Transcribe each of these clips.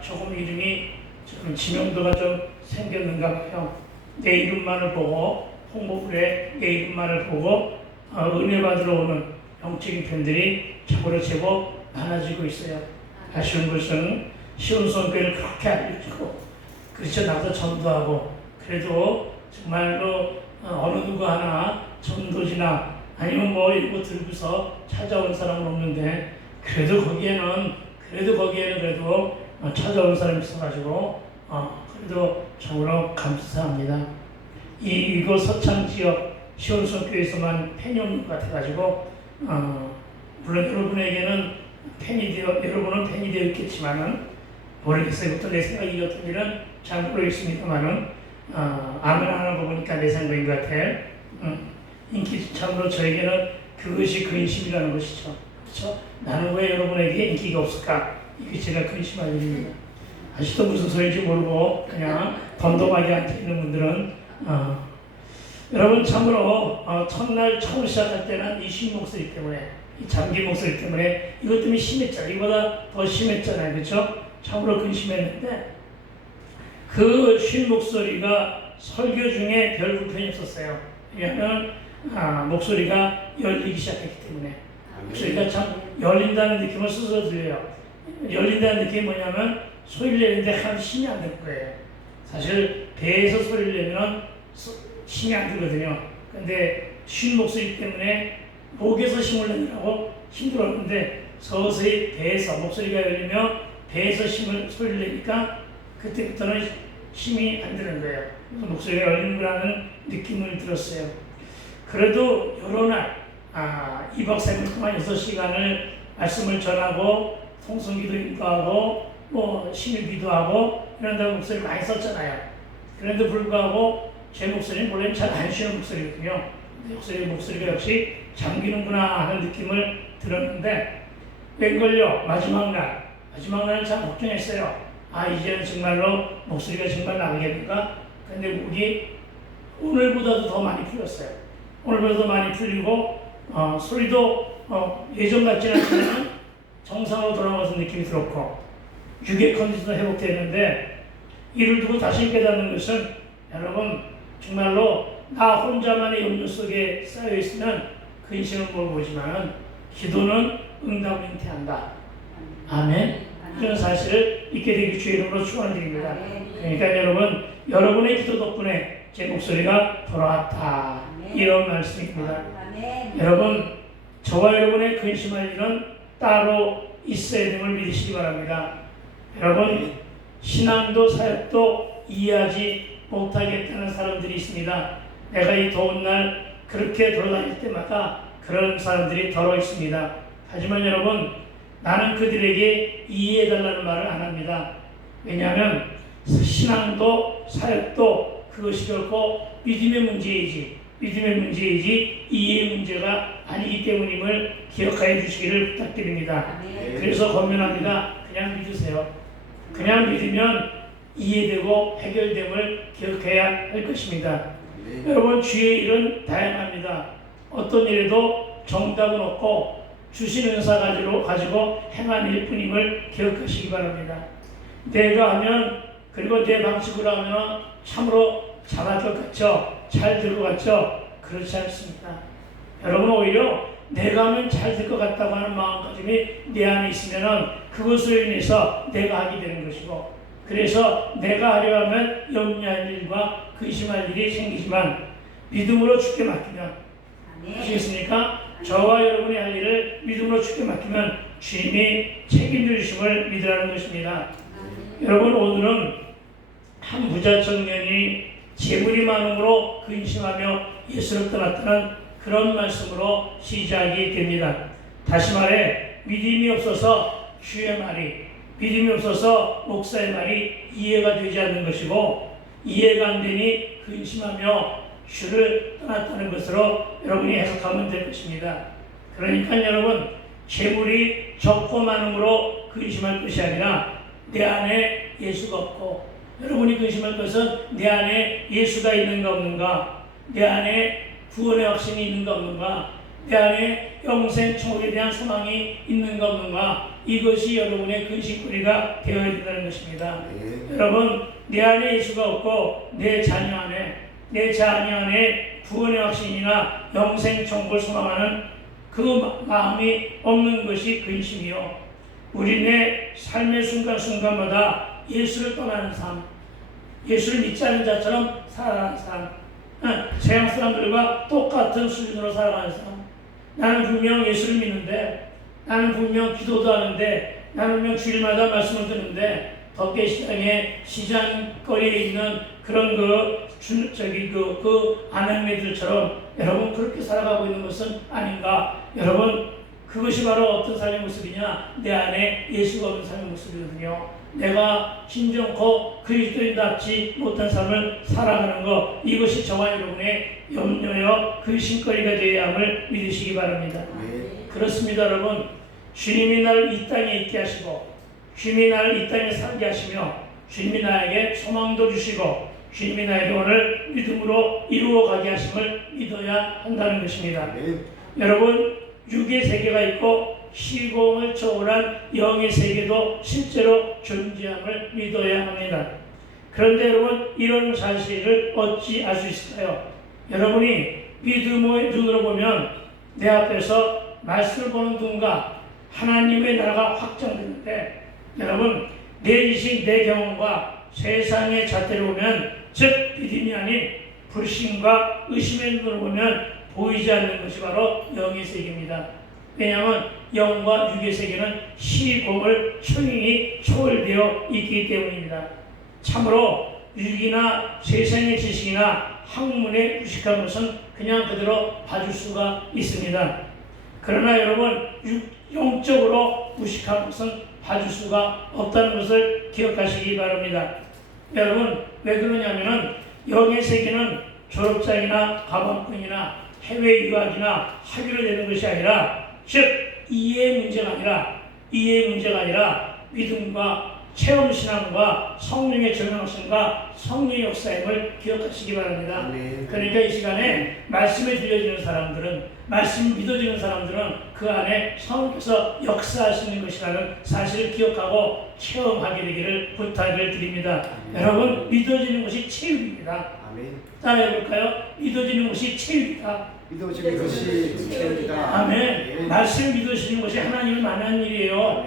조금 이름이 조금 지명도가 좀 생겼는가 봐요. 내 이름만을 보고 홍보글에 내 이름만을 보고 은혜 받으러 오는 영적인 팬들이 참으로 제법 많아지고 있어요. 아쉬운 것은 시온성교회를 그렇게 알려주고 그렇죠. 나도 전도하고 그래도 정말로 어느 누구 하나 전도지나 아니면 뭐 이거 들고서 찾아온 사람은 없는데 그래도 거기에는 그래도 찾아온 사람이 있어가지고 그래도 참으로 감사합니다. 이곳 서창 지역 시온성교회에서만 팬이 없는 것 같아가지고 물론 여러분은 팬이 되어 있겠지만은 모르겠어요. 또 내 생각이 어떤 일은 잘 모르겠습니다만은 아멘 하는 거 보니까 내 생각인 것 같아. 인기 참으로 저에게는 그것이 근심이라는 것이죠. 그렇죠? 나는 왜 여러분에게 인기가 없을까? 이게 제가 근심할 일입니다. 아직도 무슨 소리인지 모르고 그냥 덤덤하게 앉아있는 분들은 여러분 참으로 첫날 처음 시작할 때는 이 쉰 목소리 때문에 이 잠긴 목소리 때문에 이것 때문에 심했잖아요. 이보다 더 심했잖아요. 그렇죠? 참으로 근심했는데 그 쉰 목소리가 설교 중에 별 불편이 없었어요. 왜냐하면 목소리가 열리기 시작했기 때문에 목소리가 참 열린다는 느낌을 스스로 들려요. 열린다는 느낌이 뭐냐면 소리를 내는데 한 힘이 안 들 거예요. 사실 배에서 소리를 내면 힘이 안 들거든요. 근데 쉰 목소리 때문에 목에서 힘을 내느라고 힘들었는데 서서히 배에서 목소리가 열리며 배에서 소리를 내니까 그때부터는 힘이 안 드는 거예요. 목소리가 열리는구나는 느낌을 들었어요. 그래도 여러 날 2박 3일 동안 6시간을 말씀을 전하고 통성기도 인도하고 심일 기도하고 이런다고 목소리 많이 썼잖아요. 그런데 불구하고 제 목소리는 원래는 잘 안 쉬는 목소리거든요. 목소리가 역시 잠기는구나 하는 느낌을 들었는데 웬걸요 마지막 날은 참 걱정했어요. 이제는 정말로 목소리가 정말 나오겠는가? 근데 오늘보다도 더 많이 풀렸어요. 오늘보다 더 많이 풀리고 소리도 예전 같지는 않지만 정상으로 돌아와서 느낌이 들었고 육의 컨디션도 회복되는데 이를 두고 다시 깨닫는 것은 여러분 정말로 나 혼자만의 염려 속에 쌓여 있으면 근심은 모르지만 기도는 응답을 잉태한다. 아멘. 이런 사실을 잊게 되기 주의 이름으로 축원드립니다. 그러니까 여러분의 기도 덕분에 제 목소리가 돌아왔다. 이런 말씀입니다. 여러분 저와 여러분의 근심할 일은 따로 있어야 됨을 믿으시기 바랍니다. 여러분 신앙도 사역도 이해하지 못하겠다는 사람들이 있습니다. 내가 이 더운 날 그렇게 돌아다닐 때마다 그런 사람들이 더러 있습니다. 하지만 여러분 나는 그들에게 이해해달라는 말을 안 합니다. 왜냐하면 신앙도 사역도 그것이 결코 믿음의 문제이지 이해의 문제가 아니기 때문임을 기억하여 주시기를 부탁드립니다. 그래서 권면합니다. 그냥 믿으세요. 그냥 믿으면 이해되고 해결됨을 기억해야 할 것입니다. 여러분 주의 일은 다양합니다. 어떤 일에도 정답은 없고 주신 은사 가지고 행한 일뿐임을 기억하시기 바랍니다. 내가 하면 그리고 내 방식으로 하면 참으로 잘할 것 같죠? 잘 될 것 같죠? 그렇지 않습니다. 여러분 오히려 내가 하면 잘 될 것 같다고 하는 마음가짐이 내 안에 있으면 그것으로 인해서 내가 하게 되는 것이고 그래서 내가 하려 하면 염려할 일과 근심할 일이 생기지만 믿음으로 주께 맡기면 아시겠습니까? 저와 여러분이 할 일을 믿음으로 주께 맡기면 주님이 책임져 주심을 믿으라는 것입니다. 여러분 오늘은 한 부자 청년이 재물이 많음으로 근심하며 예수를 떠났다는 그런 말씀으로 시작이 됩니다. 다시 말해 믿음이 없어서 주의 말이 믿음이 없어서 목사의 말이 이해가 되지 않는 것이고 이해가 안 되니 근심하며 주를 떠났다는 것으로 여러분이 해석하면 될 것입니다. 그러니까 여러분 재물이 적고 많음으로 근심할 것이 아니라 내 안에 예수가 없고 여러분이 근심할 것은 내 안에 예수가 있는가 없는가 내 안에 구원의 확신이 있는가 없는가 내 안에 영생 천국에 대한 소망이 있는가 없는가 이것이 여러분의 근심거리가 되어야 된다는 것입니다. 여러분, 내 안에 예수가 없고 내 자녀 안에 구원의 확신이나 영생 천국을 소망하는 그 마음이 없는 것이 근심이요. 우리네 삶의 순간순간마다 예수를 떠나는 삶, 예수를 믿지 않는 자처럼 살아가는 삶, 세상 사람들과 똑같은 수준으로 살아가는 삶. 나는 분명 예수를 믿는데, 나는 분명 기도도 하는데, 나는 분명 주일마다 말씀을 듣는데, 덕계시장에 시장거리에 있는 그런 그 아낙네들처럼 여러분 그렇게 살아가고 있는 것은 아닌가? 여러분, 그것이 바로 어떤 삶의 모습이냐? 내 안에 예수가 없는 삶의 모습이거든요. 내가 진정코 그리스도인답지 못한 삶을 살아가는 것, 이것이 저와 여러분의 염려여 근심거리가 되어야 함을 믿으시기 바랍니다. 그렇습니다, 여러분. 주님이 나를 이 땅에 있게 하시고, 주님이 나를 이 땅에 살게 하시며, 주님이 나에게 소망도 주시고, 주님이 나에게 오늘 믿음으로 이루어가게 하심을 믿어야 한다는 것입니다. 여러분, 육의 세계가 있고 시공을 초월한 영의 세계도 실제로 존재함을 믿어야 합니다. 그런데 여러분, 이런 사실을 어찌 알 수 있을까요? 여러분이 믿음의 눈으로 보면 내 앞에서 말씀을 보는 눈과 하나님의 나라가 확장되는데, 여러분, 내 지식, 내 경험과 세상의 잣대를 보면, 즉 믿음이 아닌 불신과 의심의 눈으로 보면 보이지 않는 것이 바로 영의 세계입니다. 왜냐하면 영과 육의 세계는 시공을 충분히 초월되어 있기 때문입니다. 참으로 육이나 세상의 지식이나 학문에 무식한 것은 그냥 그대로 봐줄 수가 있습니다. 그러나 여러분, 영적으로 무식한 것은 봐줄 수가 없다는 것을 기억하시기 바랍니다. 여러분, 왜 그러냐면은 영의 세계는 졸업장이나 가방끈이나 해외 유학이나 학위로 되는 것이 아니라, 즉 이해의 문제가 아니라 믿음과 체험신앙과 성령의 전능하심과 성령의 역사임을 기억하시기 바랍니다. 그러니까 이 시간에 말씀에 들려지는 사람들은, 말씀 믿어지는 사람들은 그 안에 성령께서 역사하시는 것이라는 사실을 기억하고 체험하게 되기를 부탁을 드립니다. 여러분, 믿어지는 것이 체육입니다. 따라해볼까요? 믿어지는 것이 체육이다. 믿어지는 것이 체육이다. 아멘. 말씀을 믿으시는 것이 하나님을 만나는 일이에요.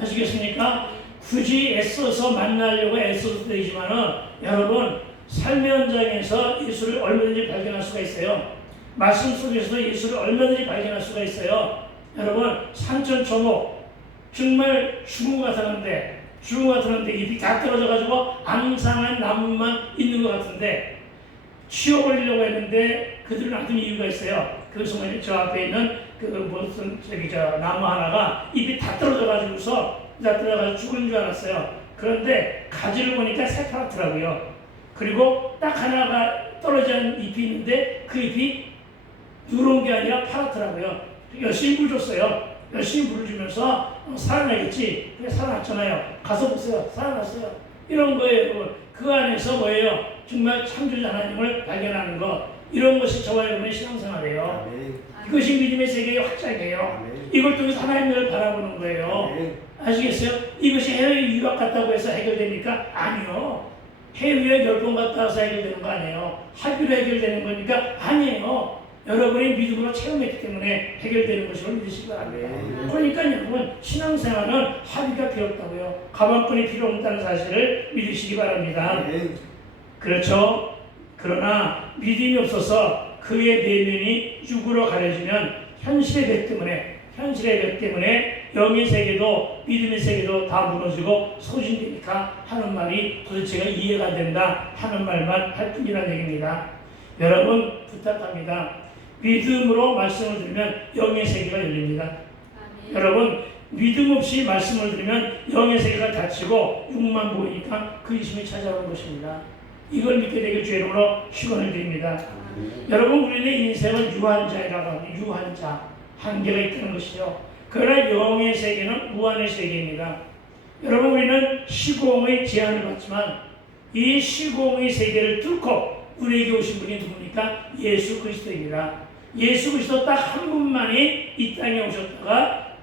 아시겠습니까? 굳이 애써서 만나려고 애써도 되지만은, 여러분, 삶의 현장에서 예수를 얼마든지 발견할 수가 있어요. 말씀 속에서도 예수를 얼마든지 발견할 수가 있어요. 여러분, 산천초목, 정말 죽은 것 같았는데 잎이 다 떨어져가지고 앙상한 나무만 있는 것 같은데 치워버리려고 했는데 그들은 놔둔 이유가 있어요. 그것은 뭐냐면 저 앞에 있는 나무 하나가 잎이 다 떨어져가지고서 죽은 줄 알았어요. 그런데 가지를 보니까 새파랗더라고요. 그리고 딱 하나가 떨어진 잎이 있는데 그 잎이 누런 게 아니라 파랗더라고요. 열심히 물 줬어요. 열심히 물을 주면서 살아나겠지. 그게 살아났잖아요. 가서 보세요. 살아났어요. 이런 거예요, 여러분. 그 안에서 뭐예요? 정말 창조자 하나님을 발견하는 것. 이런 것이 저와 여러분의 신앙생활이에요. 이것이 믿음의 세계의 확장이에요. 이걸 통해서 하나님을 바라보는 거예요. 아시겠어요? 이것이 해외 유학 갔다고 해서 해결됩니까? 아니요. 해외에 10번 갔다 와서 해결되는 거 아니에요. 학위로 해결되는 거니까 아니에요. 여러분이 믿음으로 체험했기 때문에 해결되는 것을 믿으시기 바랍니다. 그러니까 여러분, 신앙생활은 학위가 필요 없다고요. 가방끈이 필요 없다는 사실을 믿으시기 바랍니다. 그렇죠? 그러나 믿음이 없어서 그의 내면이 육으로 가려지면 현실의 벽 때문에 영의 세계도 믿음의 세계도 다 무너지고 소진되니까 하는 말이 도대체가 이해가 안 된다 하는 말만 할 뿐이라는 얘기입니다. 여러분, 부탁합니다. 믿음으로 말씀을 들으면 영의 세계가 열립니다. 아멘. 여러분, 믿음 없이 말씀을 들으면 영의 세계가 닫히고 육만 보이니까 그 의심이 찾아오는 것입니다. 이걸 믿게 되길 주의 이름으로 축원을 드립니다. 여러분, 우리는 인생은 유한자라고 합니다. 유한자, 한계가 있다는 것이죠. 그러나 영의 세계는 무한의 세계입니다. 여러분, 우리는 시공의 제한을 받지만 이 시공의 세계를 뚫고 우리에게 오신 분이 누굽니까? 예수 그리스도입니다. 예수 그리스도 딱 한 분만이 이 땅에 오셨다가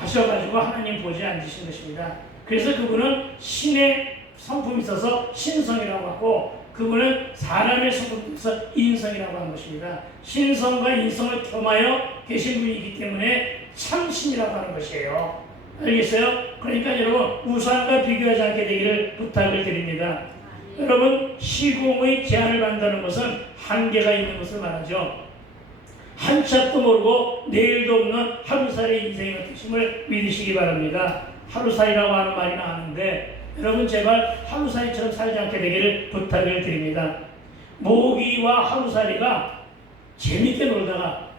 가셔가지고 하나님 보좌에 앉으신 것입니다. 그래서 그분은 신의 성품이 있어서 신성이라고 하고 그분은 사람의 성품이 있어서 인성이라고 하는 것입니다. 신성과 인성을 겸하여 계신 분이기 때문에 참신이라고 하는 것이에요. 알겠어요? 그러니까 여러분 우상과 비교하지 않게 되기를 부탁을 드립니다. 여러분 시공의 제한을 받는다는 것은 한계가 있는 것을 말하죠. 한 치 앞도 모르고 내일도 없는 하루살이 인생의 뜻임을 믿으시기 바랍니다. 하루살이라고 하는 말이 나왔는데 여러분 제발 하루살이처럼 살지 않게 되기를 부탁을 드립니다. 모기와 하루살이가 재밌게 놀다가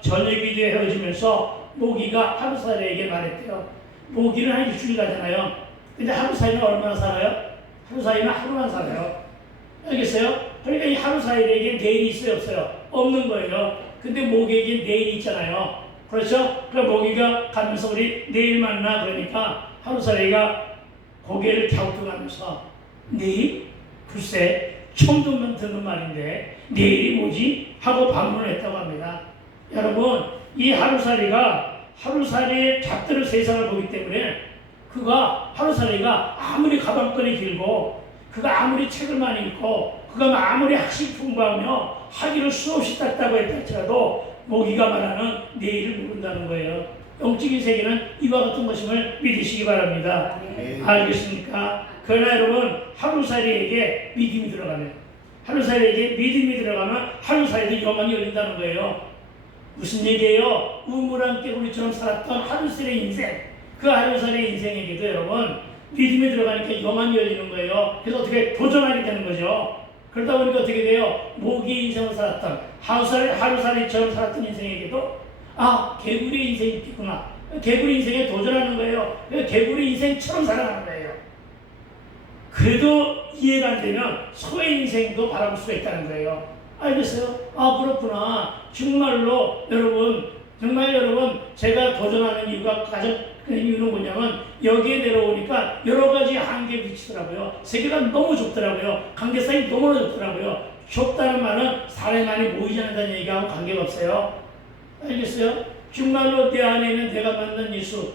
저녁이 되어 헤어지면서 모기가 하루살이에게 말했대요. 모기는 한 일주일 가잖아요. 근데 하루살이는 얼마나 살아요? 하루살이는 하루만 살아요. 알겠어요? 그러니까 이 하루살이에게 내일이 있어요 없어요? 없는 거예요. 근데 모기에게 내일이 있잖아요. 그렇죠? 그럼 모기가 가면서 우리 내일 만나 그러니까 하루살이가 고개를 갸우뚱하면서 내일? 글쎄 처음 듣는 말인데 내일이 뭐지? 하고 반문을 했다고 합니다. 여러분 이 하루살이가 하루살이의 잣대로 세상을 보기 때문에 그가 하루살이가 아무리 가방끈이 길고 그가 아무리 책을 많이 읽고 그가 아무리 학식 풍부하며 학위를 수없이 땄다고 했다 할지라도 모기가 말하는 내일을 모른다는 거예요. 영적인 세계는 이와 같은 것임을 믿으시기 바랍니다. 네. 알겠습니까? 그러나 여러분 하루살이에게 믿음이 들어가면 하루살이도 영원히 열린다는 거예요. 무슨 얘기예요? 우물안 깨구리처럼 살았던 하루살이의 인생, 그 하루살이의 인생에게도 여러분 믿음이 들어가니까 영원히 열리는 거예요. 그래서 어떻게 도전하게 되는 거죠. 그러다 보니까 어떻게 돼요? 모기의 인생을 살았던 하루살이처럼 살았던 인생에게도 개구리 인생이 있겠구나. 개구리 인생에 도전하는 거예요. 개구리 인생처럼 살아가는 거예요. 그래도 이해가 안 되면 소의 인생도 바라볼 수가 있다는 거예요. 알겠어요? 그렇구나. 정말로 여러분 제가 도전하는 이유가 가장 큰 이유는 뭐냐면 여기에 내려오니까 여러 가지 한계에 부딪히더라고요. 세계가 너무 좁더라고요. 관계성이 너무나 좁더라고요. 좁다는 말은 사람이 많이 모이지 않는다는 얘기하고 관계가 없어요. 알겠어요? 정말로 내 안에 있는 내가 만난 예수,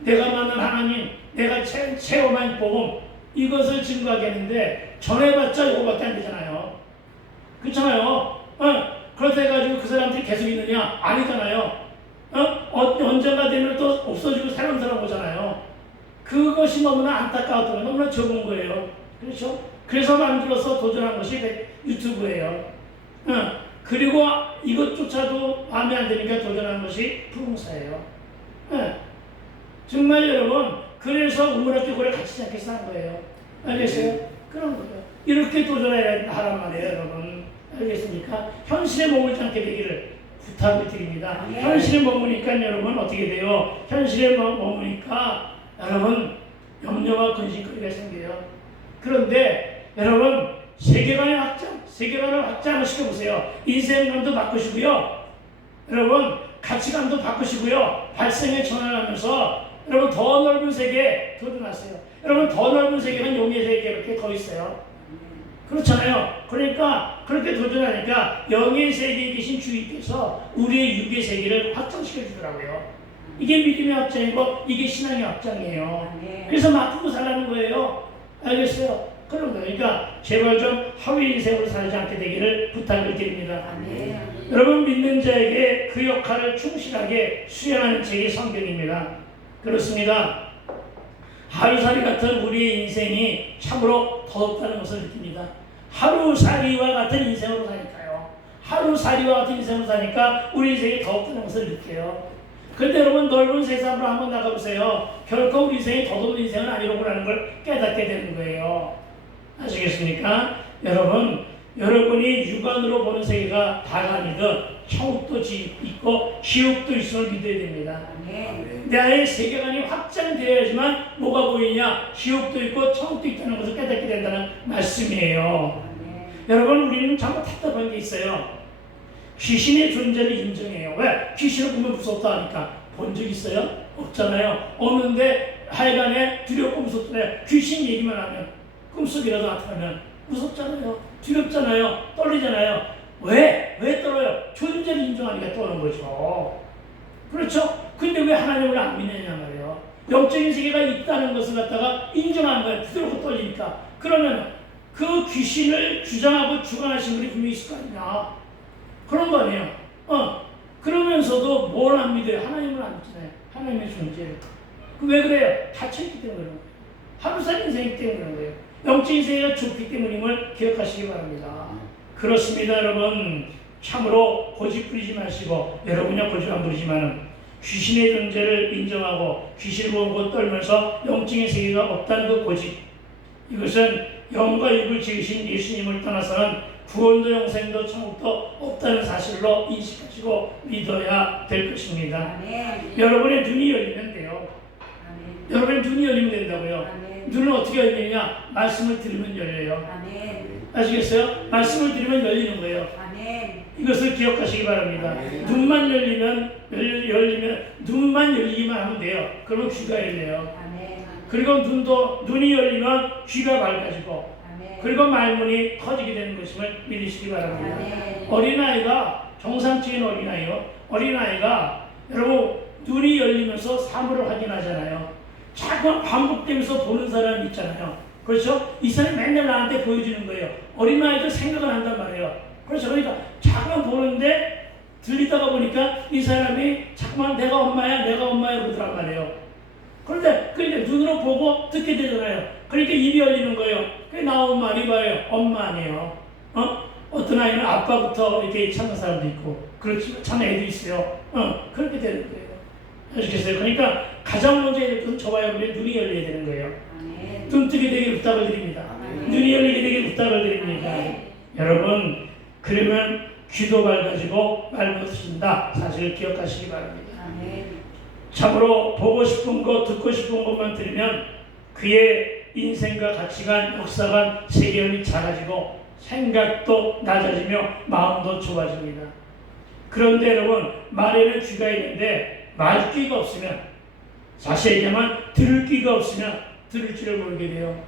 내가 만난 하나님, 내가 체험한 복음 이것을 증거하겠는데 전해봤자 이거밖에 안 되잖아요. 그렇잖아요. 그렇다 해가지고 그 사람들이 계속 있느냐? 아니잖아요. 언젠가 되면 또 없어지고 새로운 사람 오잖아요. 그것이 너무나 안타까웠던 거예요. 너무나 적은 거예요. 그렇죠? 그래서 만들어서 도전한 것이 유튜브예요. 그리고 이것조차도 마음에 안 드니까 도전한 것이 부흥사예요. 정말 여러분 그래서 우물학교 고래 같이 시작해서 한 거예요. 알겠어요? 그런 거예요. 이렇게 도전해야 하란 말이에요, 여러분. 알겠습니까? 현실에 머물지 않게 되기를 부탁을 드립니다. 현실에 머무니까 여러분 어떻게 돼요? 현실에 머무니까 여러분 염려와 근심거리가 생겨요. 그런데 여러분 세계관을 확장을 시켜보세요. 인생관도 바꾸시고요. 여러분 가치관도 바꾸시고요. 발생의 전환을 하면서 여러분 더 넓은 세계에 도전하세요. 여러분 더 넓은 세계는 용의 세계가 더 있어요. 그렇잖아요. 그러니까 그렇게 도전하니까 영의 세계에 계신 주님께서 우리의 육의 세계를 확장시켜 주더라고요. 이게 믿음의 확장이고 이게 신앙의 확장이에요. 그래서 바꾸고 살라는 거예요. 알겠어요? 그런 거예요. 그러니까 제발 좀 하위 인생으로 살지 않게 되기를 부탁을 드립니다. 여러분 믿는 자에게 그 역할을 충실하게 수행하는 책이 성경입니다. 그렇습니다. 하루살이 같은 우리의 인생이 참으로 더럽다는 것을 느낍니다. 하루살이와 같은 인생으로 사니까요. 하루살이와 같은 인생으로 사니까 우리 인생이 더럽다는 것을 느껴요. 그런데 여러분 넓은 세상으로 한번 나가보세요. 결코 우리 인생이 더러운 인생은 아니라는 걸 깨닫게 되는 거예요. 아시겠습니까? 여러분이 육안으로 보는 세계가 다가 아니듯 천국도 있고 지옥도 있음을 믿어야 됩니다. 내 안에 세계관이 확장되어야지만 뭐가 보이냐? 지옥도 있고 천국도 있다는 것을 깨닫게 된다는 말씀이에요. 여러분 우리는 정말 답답한 게 있어요. 귀신의 존재를 인정해요. 왜? 귀신을 보면 무섭다 하니까. 본 적 있어요? 없잖아요. 없는데 하여간에 두렵고 무섭잖아요. 귀신 얘기만 하면 꿈속이라도 나타나면 무섭잖아요. 두렵잖아요. 떨리잖아요. 왜 떨어요? 존재를 인정하니까 떠는 거죠. 그렇죠? 근데 왜 하나님을 안 믿느냐 말이에요. 영적인 세계가 있다는 것을 갖다가 인정하는 거예요. 부드럽고 떨리니까. 그러면 그 귀신을 주장하고 주관하신 분이 분명히 있을 거 아니냐. 그런 거 아니에요. 그러면서도 뭘 안 믿어요? 하나님을 안 믿잖아요. 하나님의 존재를. 왜 그래요? 닫혀있기 때문에 그런 거예요. 하루살 인생이기 때문에 그런 거예요. 영적인 세계가 좁기 때문임을 기억하시기 바랍니다. 그렇습니다, 여러분. 참으로 고집 부리지 마시고, 여러분이 고집 안 부리지만은 귀신의 존재를 인정하고 귀신을 보고 떨면서 영적인 세계가 없다는 그 고집. 이것은 영과 육을 지으신 예수님을 떠나서는 구원도 영생도 천국도 없다는 사실로 인식하시고 믿어야 될 것입니다. 아멘. 여러분의 눈이 열리면 돼요. 아멘. 여러분의 눈이 열리면 된다고요. 아멘. 눈은 어떻게 열리냐? 말씀을 들으면 열려요. 아멘. 아시겠어요? 말씀을 들으면 열리는 거예요. 아멘. 이것을 기억하시기 바랍니다. 아멘. 눈만 열리면 눈만 열리기만 하면 돼요. 그러면 귀가 열려요. 아멘. 그리고 눈이 열리면 귀가 밝아지고, 아멘. 그리고 말문이 커지게 되는 것임을 믿으시기 바랍니다. 아멘. 어린아이가, 정상적인 어린아이가 여러분 눈이 열리면서 사물을 확인하잖아요. 자꾸 반복되면서 보는 사람이 있잖아요. 그렇죠? 이 사람이 맨날 나한테 보여주는 거예요. 어린아이도 생각을 한단 말이에요. 그렇죠? 그러니까 자꾸만 보는데 들리다가 보니까 이 사람이 자꾸만 내가 엄마야 그러더란 말이에요. 그런데 그러니까 눈으로 보고 듣게 되잖아요. 그러니까 입이 열리는 거예요. 그 나온 말이 뭐예요? 엄마 아니에요. 어떤 아이는 아빠부터 이렇게 찾는 사람도 있고, 그렇지 찾는 애도 있어요. 그렇게 되는 거예요. 아시겠어요? 그러니까 가장 먼저 해야 될 것은 저와 여러분의 눈이 열려야 되는 거예요. 아멘. 눈 뜨게 되길 부탁을 드립니다. 아멘. 눈이 열리게 되길 부탁을 드립니다. 아멘. 여러분, 그러면 귀도 밝아지고 말도 트신다 사실을 기억하시기 바랍니다. 아멘. 참으로 보고 싶은 것, 듣고 싶은 것만 들으면 그의 인생과 가치관, 역사관, 세계관이 작아지고 생각도 낮아지며 마음도 좁아집니다. 그런데 여러분, 말에는 귀가 있는데 말귀가 없으면, 사실 얘기하면 들을 귀가 없으면 들을 줄을 모르게 돼요.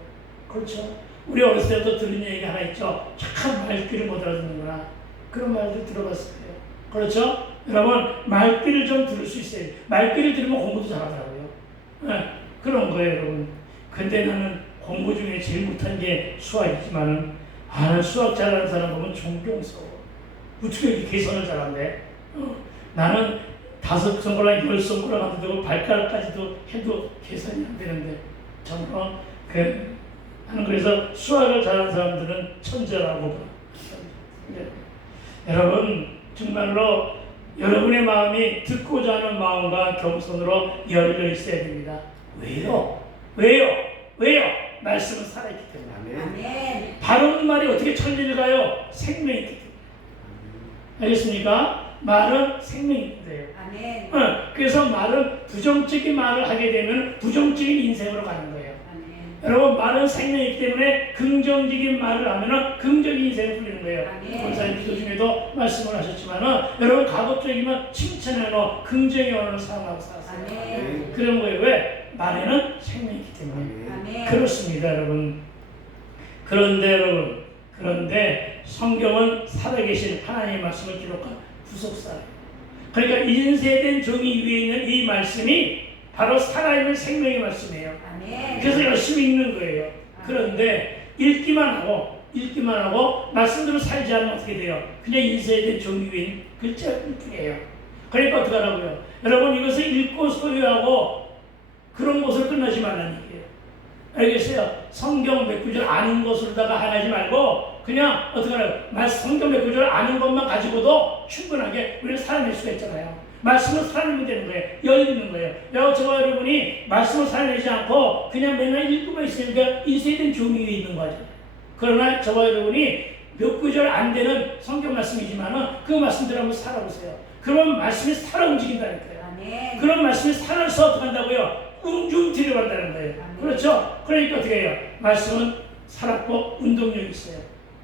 그렇죠? 우리 어렸을 때도 들은 얘기가 하나 있죠. 착한 말귀를 못 알아듣는구나. 그런 말들 들어봤을 거예요. 그렇죠? 여러분, 말귀를 좀 들을 수 있어요. 말귀를 들으면 공부도 잘하더라고요. 네, 그런 거예요, 여러분. 근데 나는 공부 중에 제일 못한 게 수학이지만은, 나는 수학 잘하는 사람 보면 존경스러워. 어떻게 이렇게 계산을 잘한대? 나는 5손가락, 10손가락 하도 되고 발가락까지도 해도 계산이 안 되는데, 정말 나는 그래서 수학을 잘하는 사람들은 천재라고 봐. 여러분, 정말로 여러분의 마음이 듣고자 하는 마음과 겸손으로 열려 있어야 됩니다. 왜요? 말씀은 살아있기 때문에. 아멘. 바른 말이 어떻게 천리를 가요? 생명이 있기 때문에. 알겠습니까? 말은 생명인데요. 아멘. 그래서 말은 부정적인 말을 하게 되면 부정적인 인생으로 가는 거예요. 아멘. 여러분, 말은 생명이기 때문에 긍정적인 말을 하면 긍정적인 인생을 부리는 거예요. 아멘. 권사님 기도 중에도 말씀을 하셨지만 여러분 가급적이면 칭찬하는 긍정의 언어를 사용하고 살았어요. 아멘. 그런 거예요. 왜? 말에는 생명이기 때문에. 아멘. 그렇습니다, 여러분. 그런데 성경은 살아계신 하나님의 말씀을 기록한 구속사예요. 그러니까 인쇄된 종이 위에 있는 이 말씀이 바로 살아있는 생명의 말씀이에요. 아멘. 그래서 열심히 읽는 거예요. 그런데 읽기만 하고 말씀대로 살지 않으면 어떻게 돼요? 그냥 인쇄된 종이 위에 있는 글자일 뿐이에요. 그러니까 어떻게 하라고요? 여러분, 이것을 읽고 소유하고 그런 것으로 끝나지 말라는 얘기예요. 알겠어요? 성경 몇 구절 아는 것으로다가 하지 말고 그냥 어떻게 하라고? 성경 몇 구절 아는 것만 가지고도 충분하게 우리는 살아낼 수가 있잖아요. 말씀을 살아내면 되는 거예요. 열리는 거예요. 저와 여러분이 말씀을 살아내지 않고 그냥 맨날 읽고만 있으니까 인쇄된 종이 위에 있는 거죠. 그러나 저와 여러분이 몇 구절 안 되는 성경 말씀이지만 그 말씀대로 한번 살아보세요. 그런 말씀이 살아 움직인다니까요. 아멘. 그런 말씀이 살아서 어떻게 한다고요? 들여간다는 거예요. 아멘. 그렇죠? 그러니까 어떻게 해요? 말씀은 살았고 운동력이 있어요.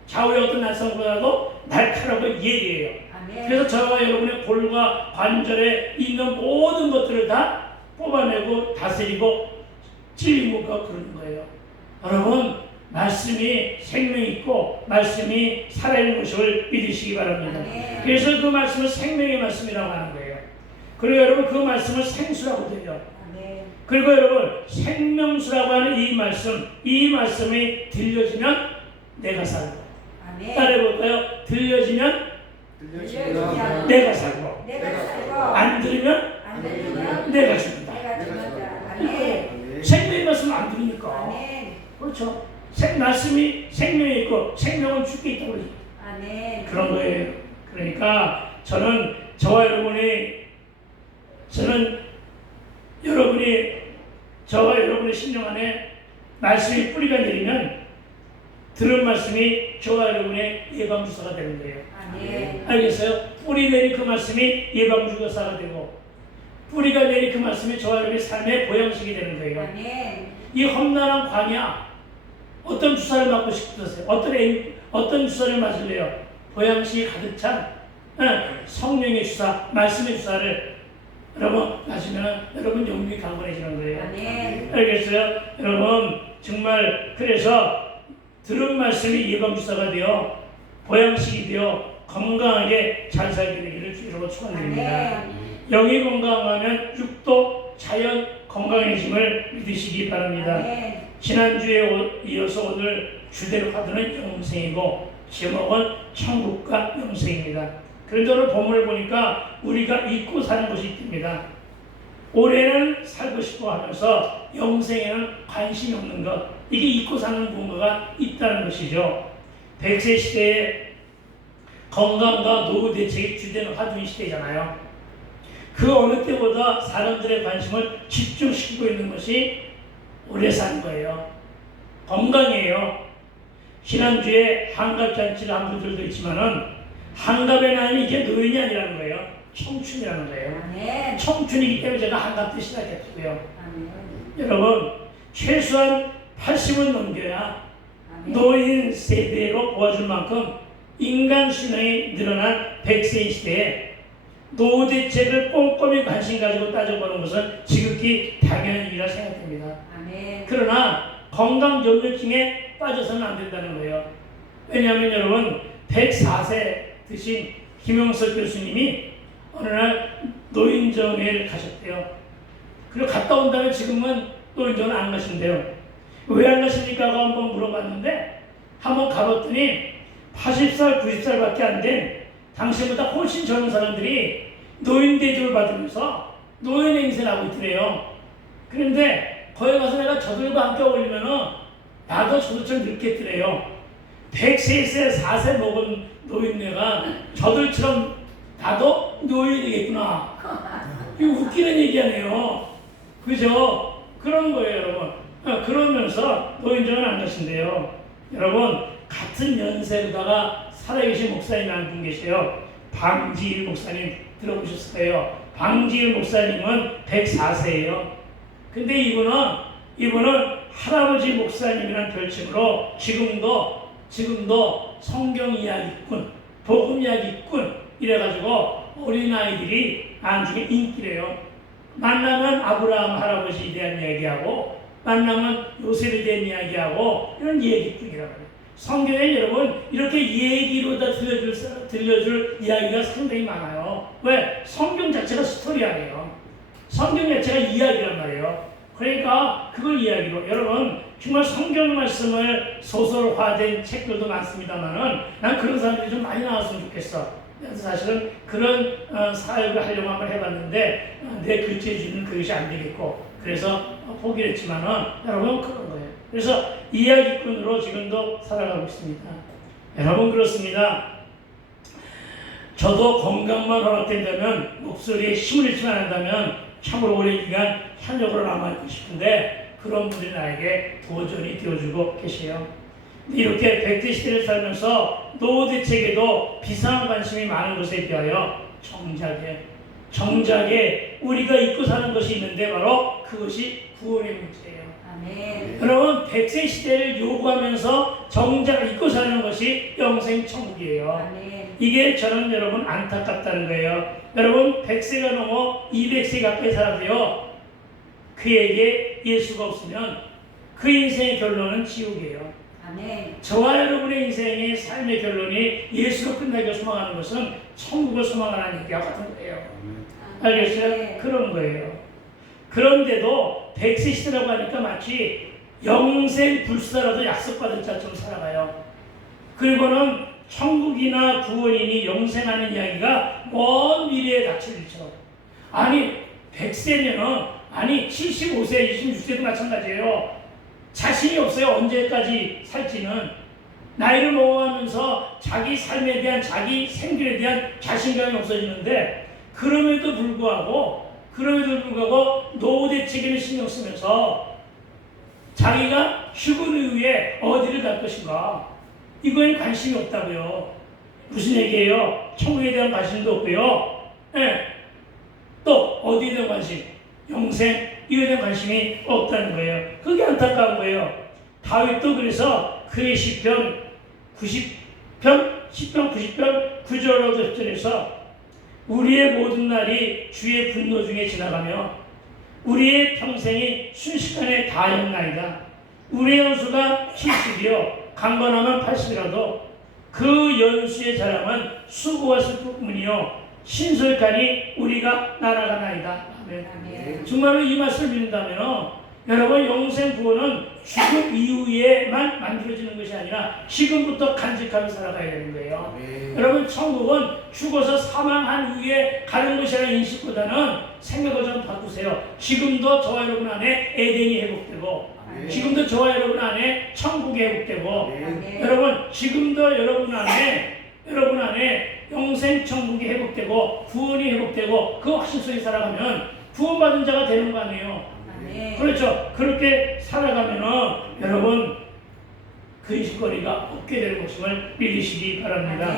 좌우의 어떤 날성보다도 날카롭고 예리해요. 아멘. 그래서 저와 여러분의 골과 관절에 있는 모든 것들을 다 뽑아내고 다스리고 찔림목과 그러는 거예요. 여러분, 말씀이 생명이 있고 말씀이 살아있는 것을 믿으시기 바랍니다. 아멘. 그래서 그 말씀을 생명의 말씀이라고 하는 거예요. 그리고 여러분 그 말씀을 생수라고 돼요. 아멘. 그리고 여러분 생명수라고 하는 이 말씀이 들려지면 내가 살고. 아멘. 따라해볼까요? 들려지면 들려주면 내가 살고, 내가 살고 안 들으면 안 들리면 내가 죽는다. 내가 죽는다. 아멘. 생명의 말씀 안 들으니까. 아멘. 그렇죠. 말씀이 생명이 있고 생명은 죽게 있다고 그러죠. 아멘. 그런 거예요. 그러니까 저는 저와 여러분의 심령 안에 말씀이 뿌리가 내리면 들은 말씀이 저와 여러분의 예방주사가 되는 거예요. 아멘. 알겠어요? 뿌리 내린 그 말씀이 예방주사가 되고 뿌리가 내린 그 말씀이 저와 여러분의 삶의 보양식이 되는 거예요. 아멘. 이 험난한 광야 어떤 주사를 맞고 싶으세요? 어떤 주사를 맞을래요? 보양식이 가득 찬 성령의 주사, 말씀의 주사를 여러분 맞으면 여러분 영육이 강건해지는 거예요. 아멘. 알겠어요? 여러분 정말 그래서 들은 말씀이 예방주사가 되어 보양식이 되어 건강하게 잘 살게 되기를 주로 축원드립니다. 아멘. 영이 건강하면 육도 자연 건강해짐을 믿으시기 바랍니다. 아멘. 지난주에 이어서 오늘 주제로 하도는 영생이고 제목은 천국과 영생입니다. 그런데 오늘 본문을 보니까 우리가 잊고 사는 것이 있습니다. 올해는 살고 싶어 하면서 영생에는 관심이 없는 것, 이게 잊고 사는 뭔가가 있다는 것이죠. 100세 시대에 건강과 노후 대책이 주된 화두인 시대잖아요. 그 어느 때보다 사람들의 관심을 집중시키고 있는 것이 오래 사는 거예요. 건강이에요. 지난주에 한갑잔치를 한 분들도 있지만은 한갑의 나이는 이게 노인이 아니라는 거예요. 청춘이라는 거예요. 아멘. 청춘이기 때문에 제가 한갑 때 시작했고요. 아멘. 여러분 최소한 80은 넘겨야 아멘. 노인 세대로 보아줄 만큼 인간 수명이 늘어난 100세 시대에 노후 대책을 꼼꼼히 관심 가지고 따져보는 것은 지극히 당연한 일이라 생각됩니다. 아멘. 그러나 건강염려증에 빠져서는 안 된다는 거예요. 왜냐하면 여러분 104세 드신 김영석 교수님이 어느 날 노인정에 가셨대요. 그리고 갔다 온 다음에 지금은 노인정은 안 가신대요. 왜 안 가십니까? 하고 한번 물어봤는데 한번 가봤더니 80살, 90살밖에 안 된 당시보다 훨씬 젊은 사람들이 노인 대접을 받으면서 노인의 인생을 하고 있더래요. 그런데 거기 가서 내가 저들과 함께 어울리면은 나도 저들처럼 늙겠더래요. 103세, 4세 먹은 노인네가 저들처럼 나도 노인이 되겠구나. 이거 웃기는 얘기 아니에요. 그죠? 그런 거예요, 여러분. 그러면서 노인정은 안 가신대요. 여러분, 같은 연세로다가 살아계신 목사님이 한 분 계세요. 방지일 목사님 들어보셨을 거예요. 방지일 목사님은 104세예요. 근데 이분은 할아버지 목사님이라는 별칭으로 지금도 성경 이야기꾼, 복음 이야기꾼 이래가지고 어린아이들이 안중에 인기래요. 만나면 아브라함 할아버지에 대한 이야기하고 만나면 요셉에 대한 이야기하고 이런 이야기꾼이라고 해요. 성경에 여러분 이렇게 얘기로 다 들려줄 이야기가 상당히 많아요. 왜? 성경 자체가 스토리 아니에요. 성경 자체가 이야기란 말이에요. 그러니까 그걸 이야기로 여러분 정말 성경 말씀을 소설화된 책들도 많습니다만은 난 그런 사람들이 좀 많이 나왔으면 좋겠어. 그래서 사실은 그런 사역을 하려고 한번 해봤는데 내 글자에 주는 그것이 안 되겠고 그래서 포기를 했지만은 여러분 그런 거예요. 그래서 이야기꾼으로 지금도 살아가고 있습니다. 여러분 그렇습니다. 저도 건강만 허락된다면 목소리에 힘을 잃지만 한다면 참으로 오랜 기간 현역으로 남아있고 싶은데 그런 분들이 나에게 도전이 되어주고 계세요. 이렇게 100대 시대를 살면서 노후 대책에도 비상한 관심이 많은 것에 비하여 정작에 우리가 잊고 사는 것이 있는데 바로 그것이 구원의 문제예요. 아멘. 여러분 100세 시대를 요구하면서 정작 잊고 사는 것이 영생 천국이에요. 아멘. 이게 저는 여러분 안타깝다는 거예요. 여러분 100세가 넘어 200세 가까이 살아도요 그에게 예수가 없으면 그 인생의 결론은 지옥이에요. 아멘. 저와 여러분의 인생의 삶의 결론이 예수로 끝나기를 소망하는 것은 천국을 소망하는 얘기와 같은 거예요. 알겠어요? 네. 그런 거예요. 그런데도 100세 시대라고 하니까 마치 영생 불사라도 약속받은 자처럼 살아가요. 그리고는 천국이나 구원이니 영생하는 이야기가 먼 미래에 닥칠 일처럼. 아니 100세면은 아니 75세, 26세도 마찬가지예요. 자신이 없어요. 언제까지 살지는. 나이를 먹어가면서 자기 삶에 대한, 자기 생존에 대한 자신감이 없어지는데 그럼에도 불구하고 노후대 책임을 신경 쓰면서 자기가 죽은 이후에 어디를 갈 것인가, 이거에 관심이 없다고요. 무슨 얘기예요? 천국에 대한 관심도 없고요. 네. 또 어디에 대한 관심? 영생, 이거에 대한 관심이 없다는 거예요. 그게 안타까운 거예요. 다윗도 그래서 그의 시편 90편 90편 9절에서 우리의 모든 날이 주의 분노 중에 지나가며 우리의 평생이 순식간에 다하였나이다. 우리의 연수가 70이요 강건하면 80이라도 그 연수의 자랑은 수고와 슬픔뿐이요 신설까지 우리가 날아가나이다. 아멘. 아멘. 정말로 이 말씀을 믿는다면 여러분, 영생 구원은 죽음 이후에만 만들어지는 것이 아니라 지금부터 간직하며 살아가야 되는 거예요. 여러분, 천국은 죽어서 사망한 후에 가는 것이라는 인식보다는 생각을 좀 바꾸세요. 지금도 저와 여러분 안에 에덴이 회복되고 지금도 저와 여러분 안에 천국이 회복되고 여러분, 지금도 여러분 안에 영생 천국이 회복되고 구원이 회복되고 그 확신 속에 살아가면 구원받은 자가 되는 거 아니에요. 그렇죠. 그렇게 살아가면은 여러분 근심거리가 없게 되는 것임을 믿으시기 바랍니다.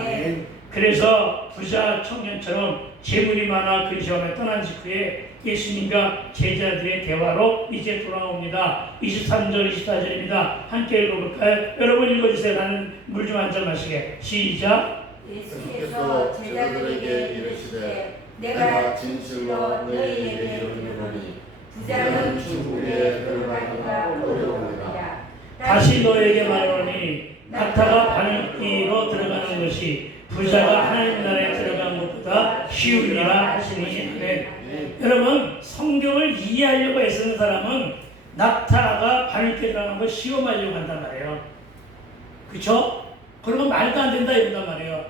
그래서 부자 청년처럼 재물이 많아 근심하며 떠난 직후에 예수님과 제자들의 대화로 이제 돌아옵니다. 23절 24절입니다. 함께 읽어볼까요? 여러분 읽어주세요. 나는 물 좀 한 잔 마시게. 시작. 예수께서 제자들에게 이르시되 내가 진실로 너희에게 이르노니 부자는 천국에 들어가기가 어려우니라. 다시 너에게 말하노니 낙타가 바늘기로 들어가는 것이 부자가 하나님 나라에 들어간 것보다 쉬우리라 하시니. 여러분, 성경을 이해하려고 애쓰는 사람은 낙타가 바늘기에 들어가는 걸 시험하려고 한단 말이에요. 그렇죠? 그러면 말도 안 된다 이런단 말이에요.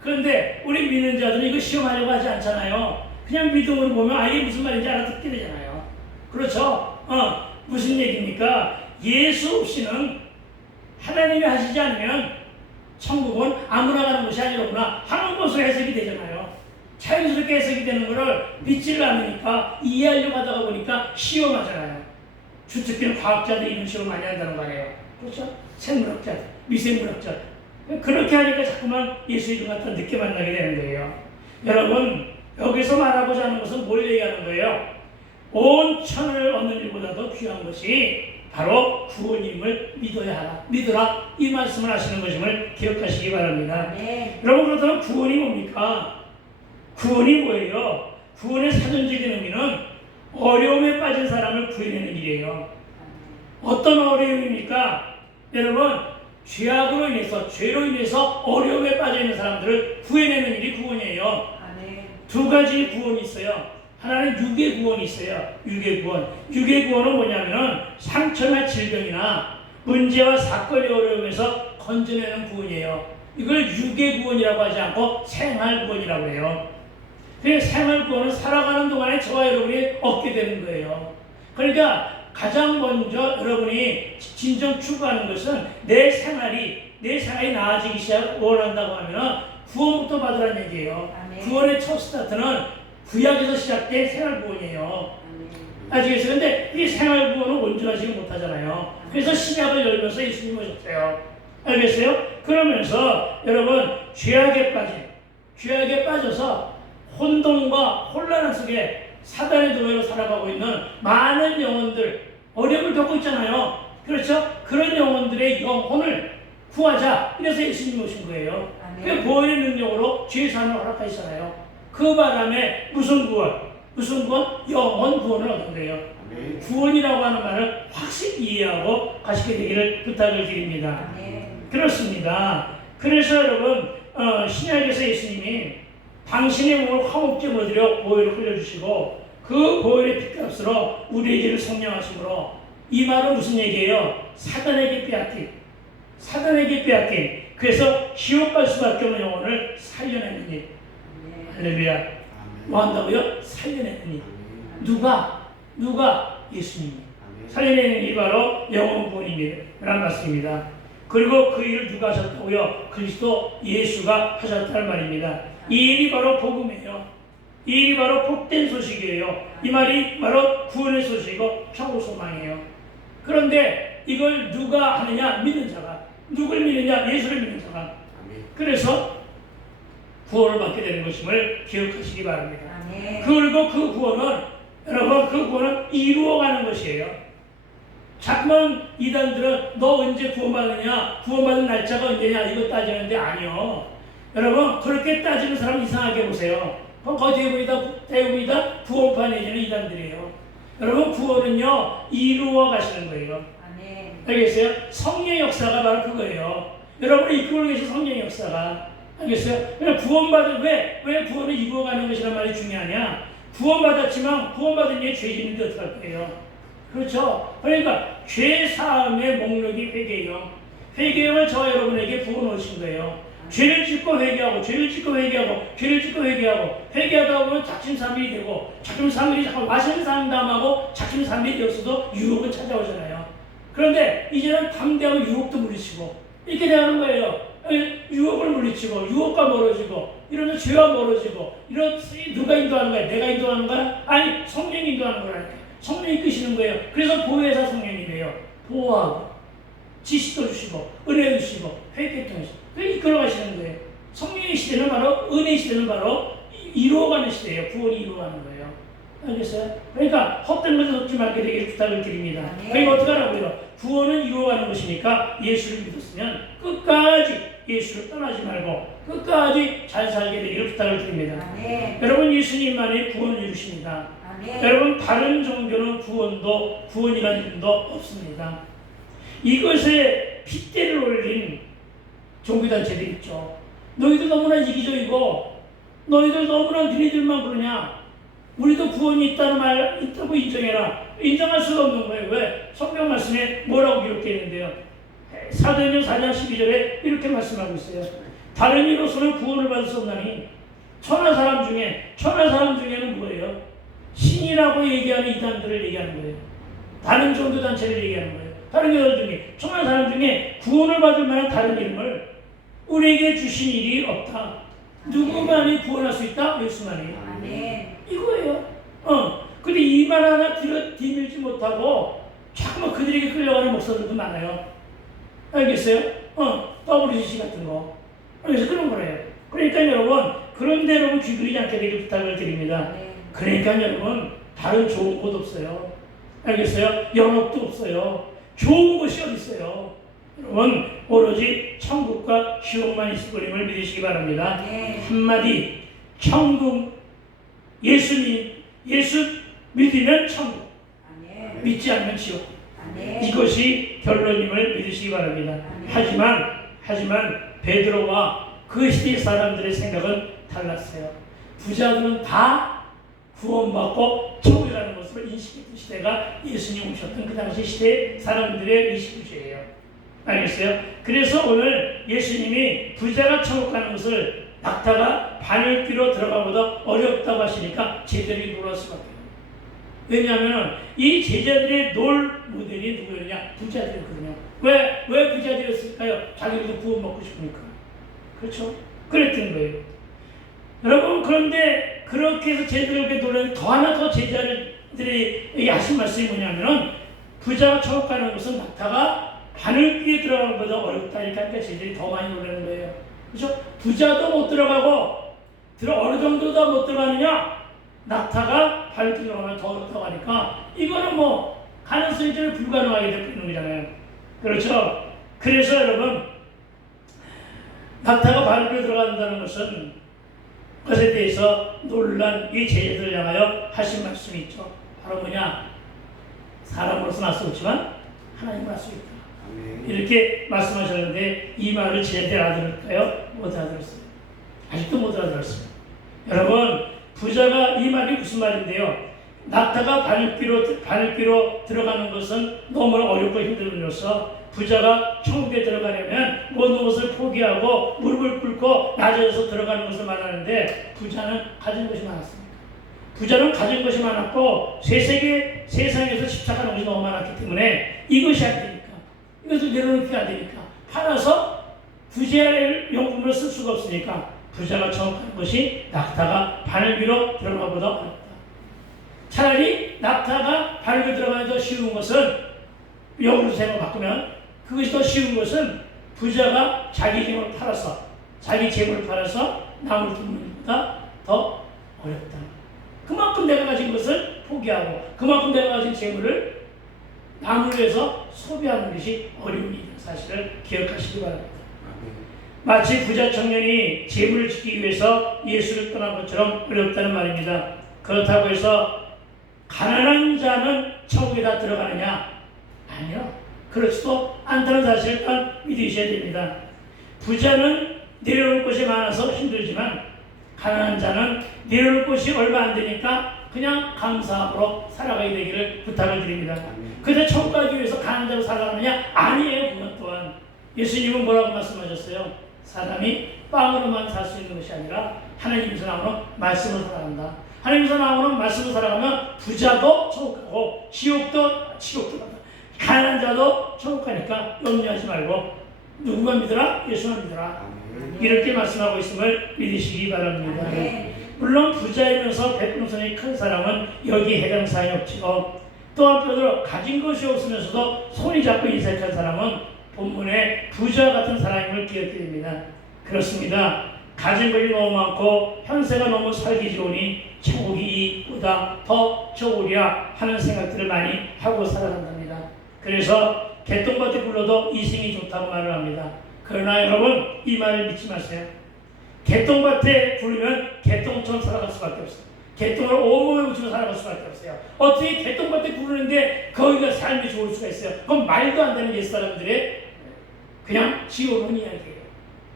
그런데 우리 믿는 자들은 이거 시험하려고 하지 않잖아요. 그냥 믿음으로 보면 이게 무슨 말인지 알아듣게 되잖아요. 그렇죠? 무슨 얘기입니까? 예수 없이는, 하나님이 하시지 않으면 천국은 아무나 가는 것이 아니로구나 하는 것으로 해석이 되잖아요. 자연스럽게 해석이 되는 것을 믿지를 않으니까 이해하려고 하다가 보니까 시험하잖아요. 주특기는 과학자들이 이런 시험 많이 한다는 거예요. 그렇죠? 생물학자, 미생물학자. 그렇게 하니까 자꾸만 예수 이름 갖다 늦게 만나게 되는 거예요. 여러분, 여기서 말하고자 하는 것은 뭘 얘기하는 거예요? 온 천을 얻는 일보다도 귀한 것이 바로 구원임을 믿어야 하라. 믿어라. 이 말씀을 하시는 것임을 기억하시기 바랍니다. 여러분, 그렇다면 구원이 뭡니까? 구원이 뭐예요? 구원의 사전적인 의미는 어려움에 빠진 사람을 구해내는 일이에요. 어떤 어려움입니까? 여러분, 죄악으로 인해서, 죄로 인해서 어려움에 빠져 있는 사람들을 구해내는 일이 구원이에요. 두 가지 구원이 있어요. 하나는 육의 구원이 있어요. 육의 구원. 육의 구원은 뭐냐면은 상처나 질병이나 문제와 사건의 어려움에서 건져내는 구원이에요. 이걸 육의 구원이라고 하지 않고 생활 구원이라고 해요. 그래서 생활 구원은 살아가는 동안에 저와 여러분이 얻게 되는 거예요. 그러니까 가장 먼저 여러분이 진정 추구하는 것은 내 생활이 나아지기 원한다고 하면 구원부터 받으라는 얘기예요. 구원의 첫 스타트는 구약에서 시작된 생활구원이에요. 아시겠어요? 근데 이 생활구원은 온전하지 못하잖아요. 그래서 신약을 열면서 예수님 오셨어요. 알겠어요? 그러면서 여러분, 죄악에 빠져서 혼돈과 혼란 속에 사단의 노예로 살아가고 있는 많은 영혼들, 어려움을 겪고 있잖아요. 그렇죠? 그런 영혼들의 영혼을 구하자. 이래서 예수님 오신 거예요. 그 구원의 능력으로 죄 사함을 허락하시잖아요. 그 바람에 무슨 구원? 영혼 구원을 얻은 거예요. 구원이라고 하는 말을 확실히 이해하고 가시게 되기를 부탁을 드립니다. 그렇습니다. 그래서 여러분, 신약에서 예수님이 당신의 몸을 화목제물로 드려 보혈을 흘려주시고 그 보혈의 핏값으로 우리에게를 성령하심으로. 이 말은 무슨 얘기예요? 사단에게 빼앗긴 그래서 지옥 갈 수밖에 없는 영혼을 살려내는 일. 할렐루야. 뭐 한다고요? 살려내는 일. 누가? 예수님이. 살려내는 일이 바로 영혼 구원입니다. 라는 말씀입니다. 그리고 그 일을 누가 하셨다고요? 그리스도 예수가 하셨다는 말입니다. 이 일이 바로 복음이에요. 이 일이 바로 복된 소식이에요. 이 말이 바로 구원의 소식이고 천국 소망이에요. 그런데 이걸 누가 하느냐? 믿는 자가. 누굴 믿느냐? 예수를 믿는 자가. 그래서 구원을 받게 되는 것임을 기억하시기 바랍니다. 그리고 그 구원은 여러분 그 구원은 이루어가는 것이에요. 자꾸만 이단들은 너 언제 구원받느냐? 구원받는 날짜가 언제냐? 이거 따지는데 아니요. 여러분 그렇게 따지는 사람 이상하게 보세요. 그럼 거기 대부분이다 구원판에 있는 이단들이에요. 여러분 구원은요 이루어 가시는 거예요. 알겠어요? 성령의 역사가 바로 그거예요. 여러분이 이끌고 계신 성령의 역사가. 알겠어요? 그냥 왜 구원을 이루어가는 것이란 말이 중요하냐? 구원받았지만 구원받은 이에 죄 짓는데 어떡할 거예요? 그렇죠? 그러니까 죄 사함의 목록이 회개예요. 회개를 저와 여러분에게 부어놓으신 거예요. 죄를 짓고 회개하고 회개하다 보면 작심삼일이 되고 작심삼일이 자꾸 맛있는 상담하고 작심삼일이 되었어도 유혹은 찾아오잖아요. 그런데 이제는 담대하고 유혹도 물리치고 이렇게 되는 거예요. 유혹을 물리치고 유혹과 멀어지고 이러면 죄와 멀어지고 누가 인도하는 거야? 내가 인도하는 거야? 아니 성령이 인도하는 거라니까. 성령이 이끄시는 거예요. 그래서 보혜사 성령이래요. 보호하고 지시도 주시고 은혜 주시고 회개 통해서 이끌어가시는 거예요. 성령의 시대는 바로 은혜의 시대는 바로 이루어가는 시대예요. 구원이 이루어가는 거예요. 알겠어요? 그러니까 헛된 것을 얻지 말게 되기를 부탁을 드립니다. 그러니까 어떻게 하라고요? 구원은 이루어가는 것이니까 예수를 믿었으면 끝까지 예수를 떠나지 말고 끝까지 잘 살게 되기를 부탁을 드립니다. 여러분 예수님만이 구원을 이루십니다. 여러분 다른 종교는 구원이라는 이름도 없습니다. 이것에 핏대를 올린 종교단체들이 있죠. 너희들 너무나 이기적이고 너희들 너무나 니네들만 그러냐? 우리도 구원이 있다고 인정해라. 인정할 수가 없는 거예요. 왜? 성경 말씀에 뭐라고 기록되어 있는데요? 사도행전 4장 12절에 이렇게 말씀하고 있어요. 다른 이로서는 구원을 받을 수 없나니 천하 사람 중에는 뭐예요? 신이라고 얘기하는 이단들을 얘기하는 거예요. 다른 종교단체를 얘기하는 거예요. 다른 교단 중에 천하 사람 중에 구원을 받을 만한 다른 이름을 우리에게 주신 일이 없다. 누구만이 구원할 수 있다? 예수만이. 이거예요. 근데 이 말 하나 뒤밀지 못하고 자꾸만 그들에게 끌려가는 목사들도 많아요. 알겠어요? WCC 같은 거. 그래서 그런 거래요. 그러니까 여러분, 그런데 여러분 귀들이지 않게 되길 부탁을 드립니다. 그러니까 여러분, 다른 좋은 곳 없어요. 알겠어요? 연합도 없어요. 좋은 곳이 어디 있어요? 여러분, 오로지 천국과 지옥만 있을 것임을 믿으시기 바랍니다. 한마디, 천국, 예수 믿으면 천국, 믿지 않으면 지옥. 이것이 결론임을 믿으시기 바랍니다. 하지만 베드로와 그 시대 사람들의 생각은 달랐어요. 부자들은 다 구원받고 천국에 가는 것으로 인식했던 시대가 예수님 오셨던 그 당시 시대 사람들의 의식주의예요. 알겠어요? 그래서 오늘 예수님이 부자가 천국 가는 것을 낙타가 바늘귀로 들어가보다 어렵다고 하시니까 제자들이 놀랄 수밖에 없어요. 왜냐하면 이 제자들의 놀 모델이 누구였냐? 부자들이었거든요. 왜 부자들이었을까요? 자기들도 구원 먹고 싶으니까. 그렇죠? 그랬던 거예요. 여러분, 그런데 그렇게 해서 제자들에게 놀라는 더 제자들이 하신 말씀이 뭐냐면은 부자가 천국 가는 것은 낙타가 바늘귀에 들어가는 것보다 어렵다니까 제자들이 더 많이 놀라는 거예요. 그렇죠? 부자도 못 들어가고 어느 정도도 못 들어가느냐? 낙타가 바늘귀에 들어가면 더 어렵다고 하니까 이거는 뭐 가능성이 좀 불가능하게 되는 거잖아요. 그렇죠? 그래서 여러분, 낙타가 바늘귀에 들어간다는 것은 그것에 대해서 놀란 이 제자들을 향하여 하신 말씀이 있죠. 바로 뭐냐? 사람으로서 날 수 없지만 하나님으로 날 수 있다. 이렇게 말씀하셨는데 이 말을 제자들이 알아들을까요? 못 알아들었어요. 아직도 못 알아들었어요. 여러분, 부자가 이 말이 무슨 말인데요? 낙타가 바늘귀로 들어가는 것은 너무 어렵고 힘들어서 부자가 천국에 들어가려면 모든 것을 포기하고 무릎을 꿇고 낮아져서 들어가는 것을 말하는데, 부자는 가진 것이 많았습니다. 부자는 가진 것이 많았고 세상에서 집착하는 것이 너무 많았기 때문에 이것이 안 되니까, 이것을 내려놓기가 안 되니까, 팔아서 부자의 용품을 쓸 수가 없으니까 부자가 정복하는 것이 낙타가 바늘 위로 들어가보다 어렵다. 차라리 낙타가 바늘 위로 들어가는 더 쉬운 것은, 역으로 생각 바꾸면 그것이 더 쉬운 것은 부자가 자기 재물을 팔아서 남을 돕는 것보다 더 어렵다. 그만큼 내가 가진 것을 포기하고 그만큼 내가 가진 재물을 남을 위해서 소비하는 것이 어려운 일이라는 사실을 기억하시기 바랍니다. 마치 부자 청년이 재물을 지키기 위해서 예수를 떠난 것처럼 어렵다는 말입니다. 그렇다고 해서 가난한 자는 천국에 다 들어가느냐? 아니요. 그렇지도 않다는 사실을 일단 믿으셔야 됩니다. 부자는 내려놓을 것이 많아서 힘들지만 가난한 자는 내려놓을 것이 얼마 안 되니까 그냥 감사함으로 살아가야 되기를 부탁을 드립니다. 그런데 천국 가기 위해서 가난한 자로 살아가느냐? 아니에요. 그것 또한 예수님은 뭐라고 말씀하셨어요? 사람이 빵으로만 살 수 있는 것이 아니라 하나님께서 나오는 말씀을 살아간다. 하나님께서 나오는 말씀을 살아가면 부자도 천국 가고 지옥도 간다. 가난한 자도 천국 가니까 염려하지 말고 누구만 믿어라? 예수만 믿어라. 이렇게 말씀하고 있음을 믿으시기 바랍니다. 물론 부자이면서 베풀성이 큰 사람은 여기에 해당 사항이 없지요. 또 한편으로 가진 것이 없으면서도 손이 자꾸 인색한 사람은 본문에 부자 같은 사람임을 기억해야 됩니다. 그렇습니다. 가진 것이 너무 많고 현세가 너무 살기 좋으니 천국이 이보다 더 좋으랴 하는 생각들을 많이 하고 살아간답니다. 그래서 개똥밭에 굴러도 이승이 좋다고 말을 합니다. 그러나 여러분, 이 말을 믿지 마세요. 개똥밭에 굴르면 개똥처럼 살아갈 수밖에 없어요. 개똥을 온몸에 묻히고 살아갈 수밖에 없어요. 어떻게 개똥밭에 굴르는데 거기가 삶이 좋을 수가 있어요? 그건 말도 안 되는 옛사람들의 그냥 지어놓은 이야기예요.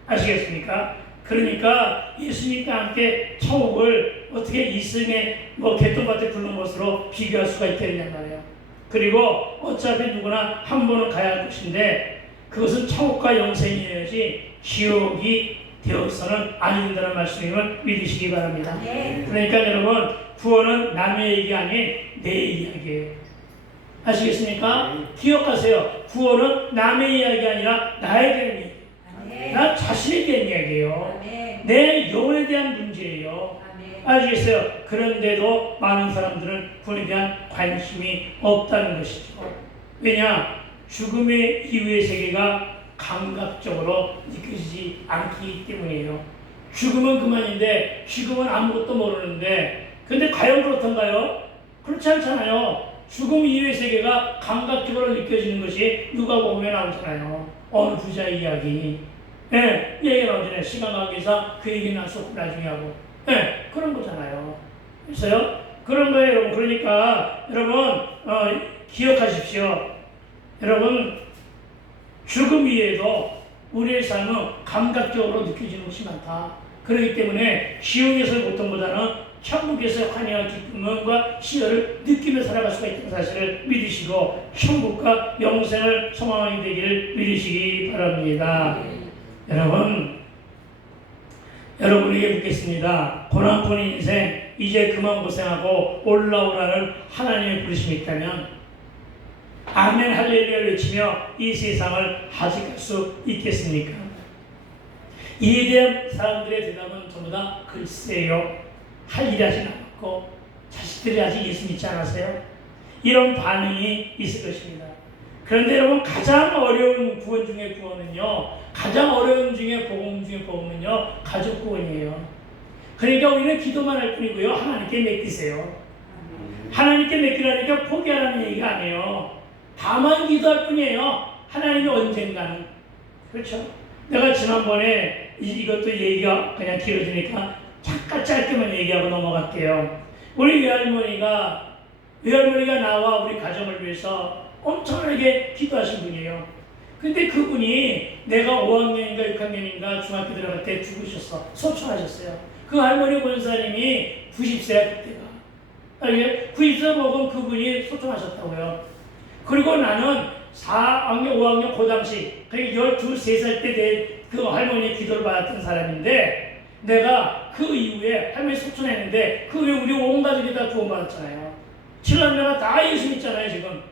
아시겠습니까? 그러니까 예수님과 함께 천국을 어떻게 이승의 개똥밭에 굴른 것으로 비교할 수가 있겠느냐 말이에요. 그리고 어차피 누구나 한 번은 가야 할 것인데 그것은 천국과 영생이어야지 지옥이 되어서는 안 된다는 말씀임을 믿으시기 바랍니다. 그러니까 여러분, 구원은 남의 얘기 아닌 내 이야기예요. 아시겠습니까? 기억하세요. 구원은 남의 이야기 아니라 나에 대한 이야기. 나 자신에 대한 이야기예요. 내 영혼에 대한 문제예요. 아시겠어요? 그런데도 많은 사람들은 구원에 대한 관심이 없다는 것이죠. 왜냐? 죽음의 이후의 세계가 감각적으로 느껴지지 않기 때문이에요. 죽음은 그만인데 죽음은 아무것도 모르는데, 근데 과연 그렇던가요? 그렇지 않잖아요. 죽음 이후의 세계가 감각적으로 느껴지는 것이 누가복음에 나오잖아요. 어느 부자의 이야기. 예, 얘기가 나오잖아요. 시간 관계상 그 얘기는 할 수 없고 나중에 하고. 예, 그런 거잖아요. 그래서요? 그런 거예요, 여러분. 그러니까 여러분 기억하십시오. 여러분, 죽음 이외에도 우리의 삶은 감각적으로 느껴지는 것이 많다. 그렇기 때문에 지옥에서의 고통보다는 천국에서의 환희와 기쁨과 시열을 느끼며 살아갈 수가 있다는 사실을 믿으시고 천국과 영생을 소망하게 되기를 믿으시기 바랍니다. 여러분에게 묻겠습니다. 고난뿐 인생 이제 그만 고생하고 올라오라는 하나님의 부르심이 있다면 아멘 할렐루야를 외치며 이 세상을 하직할 수 있겠습니까? 이에 대한 사람들의 대답은 전부 다 글쎄요, 할 일이 하지 않았고 자식들이 아직 예수 믿지 않았어요? 이런 반응이 있을 것입니다. 그런데 여러분, 가장 어려운 구원 중에 구원은요, 가장 어려운 중에 복음 중에 복음은요, 가족 구원이에요. 그러니까 우리는 기도만 할 뿐이고요, 하나님께 맡기세요. 하나님께 맡기라니까 포기하라는 얘기가 아니에요. 다만 기도할 뿐이에요. 하나님이 언젠가는. 그렇죠? 내가 지난번에 이것도 얘기가 그냥 길어지니까 잠깐 짧게만 얘기하고 넘어갈게요. 우리 외할머니가 나와 우리 가정을 위해서 엄청나게 기도하신 분이에요. 근데 그분이 내가 5학년인가 6학년인가 중학교 들어갈 때 죽으셨어. 소천하셨어요. 그 할머니 권사님이 90세야 그때가. 90세 먹은 그분이 소통하셨다고요. 그리고 나는 4학년, 5학년 그 당시 12, 3살 때 된 그 할머니 기도를 받았던 사람인데 내가 그 이후에 할머니 소통했는데 그 후에 우리 온 가족이 다 구원받았잖아요. 7남매가 다 예수 믿잖아요 지금.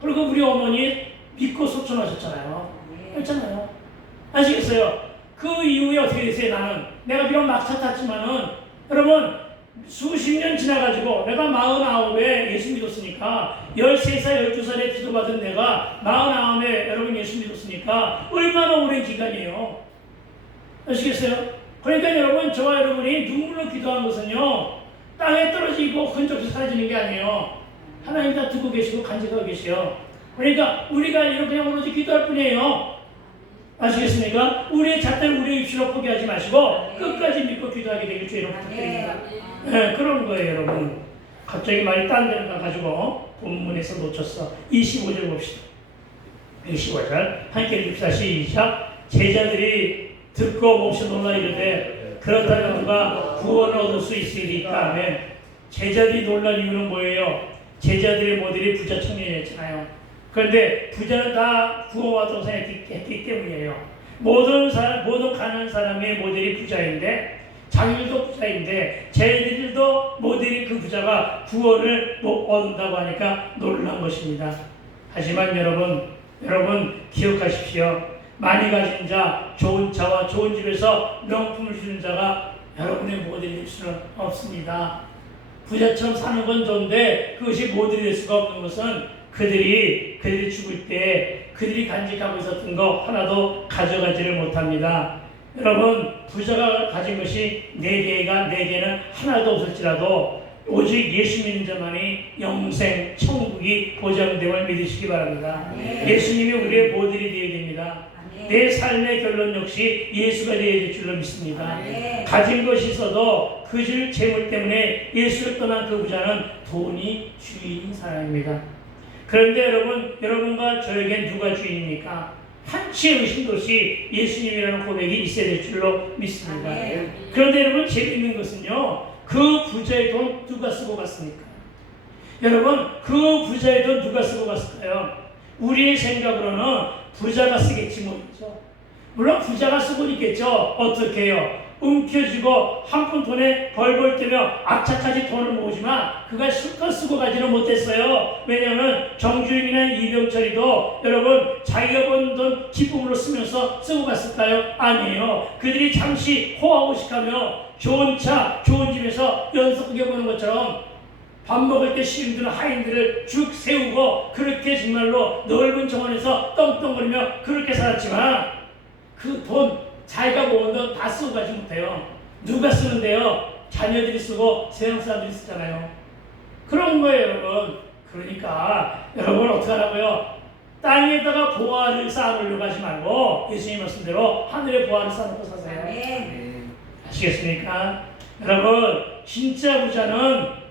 그리고 우리 어머니 믿고 소통하셨잖아요. 그렇잖아요. 아시겠어요? 그 이후에 어떻게 됐어요? 나는 내가 비록 막차 탔지만은 여러분 수십 년 지나가지고 내가 49에 예수 믿었으니까 13살, 12살에 기도받은 내가 49에 여러분 예수 믿었으니까 얼마나 오랜 기간이에요. 아시겠어요? 그러니까 여러분 저와 여러분이 눈물로 기도한 것은요 땅에 떨어지고 흔적 없이 사라지는 게 아니에요. 하나님 다 듣고 계시고 간직하고 계세요. 그러니까 우리가 이렇게 그냥 오로지 기도할 뿐이에요. 아시겠습니까? 우리의 잣대를 우리의 입시로 포기하지 마시고 끝까지 믿고 기도하게 되길 주의로 부탁드립니다. 네, 그런 거예요 여러분. 갑자기 말이 딴 데로 가가지고 본문에서 놓쳤어. 25절 봅시다. 25절 함께 읽읍시다. 시작. 제자들이 듣고 몹시 놀라 이르되 그렇다면 누가 구원을 얻을 수 있으리까 하면 제자들이 놀란 이유는 뭐예요? 제자들의 모델이 부자 청년이었잖아요. 그런데 부자는 다 구원과 동생했기 때문이에요. 모든 가난한 사람의 모델이 부자인데 자기들도 부자인데 쟤들도 모델이 그 부자가 구원을 못 얻는다고 하니까 놀란 것입니다. 하지만 여러분 기억하십시오. 많이 가진 자, 좋은 차와 좋은 집에서 명품을 주는 자가 여러분의 모델이 될 수는 없습니다. 부자처럼 사는 건 좋은데 그것이 모델이 될 수가 없는 것은 그들이 죽을 때 그들이 간직하고 있었던 거 하나도 가져가지를 못합니다. 여러분 부자가 가진 것이 4개는 하나도 없을지라도 오직 예수 믿는 자만이 영생, 천국이 보장됨을 믿으시기 바랍니다. 예수님이 우리의 모델이 되어야 됩니다. 내 삶의 결론 역시 예수가 되어야 될 줄로 믿습니다. 가진 것이 있어도 그 재물 때문에 예수를 떠난 그 부자는 돈이 주인인 사람입니다. 그런데 여러분과 저에겐 누가 주인입니까? 한치의 의심도 없이 예수님이라는 고백이 있어야 될 줄로 믿습니다. 그런데 여러분 재미있는 것은요, 그 부자의 돈 누가 쓰고 갔습니까? 여러분 그 부자의 돈 누가 쓰고 갔을까요? 우리의 생각으로는 부자가 쓰겠지 뭐죠. 물론 부자가 쓰고 있겠죠. 어떻게 해요? 움켜쥐고 한 푼 돈에 벌벌 뜨며 악착같이 돈을 모으지만 그가 실컷 쓰고 가지는 못했어요. 왜냐하면 정주행이나 이병철이도 여러분 자기가 번 돈 기쁨으로 쓰면서 쓰고 갔을까요? 아니에요. 그들이 잠시 호화호식하며 좋은 차, 좋은 집에서 연속하게 보는 것처럼 밥 먹을 때 시름드는 하인들을 쭉 세우고 그렇게 정말로 넓은 정원에서 떵떵거리며 그렇게 살았지만 그 돈 자기가 모은 돈 다 쓰고 가지 못해요. 누가 쓰는데요? 자녀들이 쓰고 세상 사람들이 쓰잖아요. 그런 거예요 여러분. 그러니까 여러분 어떻게 하라고요? 땅에다가 보화를 쌓아놓으려고 하지 말고 예수님 말씀대로 하늘에 보화를 쌓아놓고 사세요. 아시겠습니까? 여러분 진짜 부자는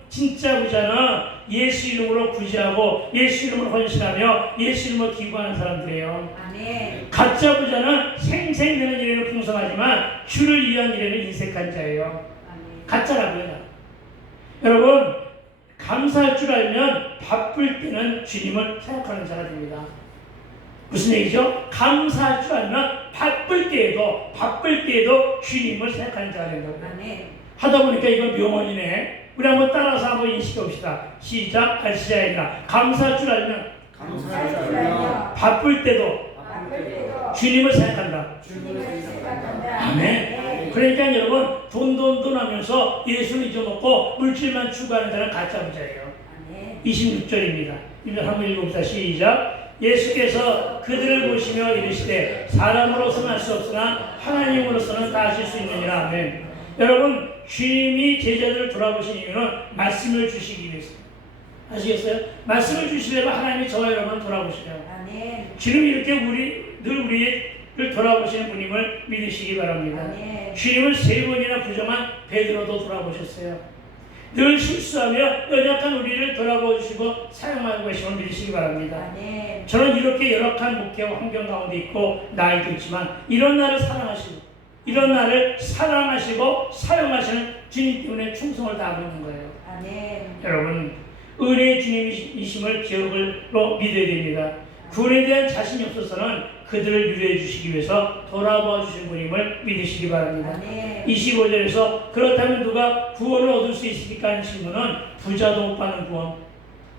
예수 이름으로 구제하고 예수 이름으로 헌신하며 예수 이름으로 기부하는 사람들이에요. 가짜 부자는 생생되는 일에는 풍성하지만 주를 위한 일에는 인색한 자예요. 가짜라고요. 여러분 감사할 줄 알면 바쁠 때는 주님을 생각하는 자가 됩니다. 무슨 얘기죠? 감사할 줄 알면 바쁠 때에도 주님을 생각하는 자가 된다고요. 하다 보니까 이건 명언이네. 우리 한번 따라서 한번 인식해 봅시다. 시작. 시작이다. 감사할 줄 알면 바쁠 때도 주님을 생각한다. 아멘. 그러니까 여러분 돈 하면서 예수를 잊어먹고 물질만 추구하는 자는 가짜 부자예요. 26절입니다. 이제 한번 읽어봅시다. 시작. 예수께서 그들을 보시며 이르시되 사람으로서는 할 수 없으나 하나님으로서는 다 하실 수 있느니라. 아멘. 여러분 주님이 제자들을 돌아보신 이유는 말씀을 주시기 위해서입니다. 아시겠어요? 말씀을 주시려면 하나님이 저와 여러분을 돌아보시려고. 주님이 이렇게 우리를 돌아보시는 분임을 믿으시기 바랍니다. 주님은 3번이나 부정한 베드로도 돌아보셨어요. 늘 실수하며 연약한 우리를 돌아보시고 사용하고 계심을 믿으시기 바랍니다. 저는 이렇게 열악한 목회와 환경 가운데 있고 나이도 있지만 이런 나를 사랑하시고 이런 나를 사랑하시고 사용하시는 주님 때문에 충성을 다하고 있는 거예요. 아멘. 여러분, 은혜의 주님이심을 기억으로 믿어야 됩니다. 구원에 대한 자신이 없어서는 그들을 유래해 주시기 위해서 돌아봐 주신 분임을 믿으시기 바랍니다. 아멘. 25절에서 그렇다면 누가 구원을 얻을 수 있습니까? 하는 질문은 부자도 못 받는 구원,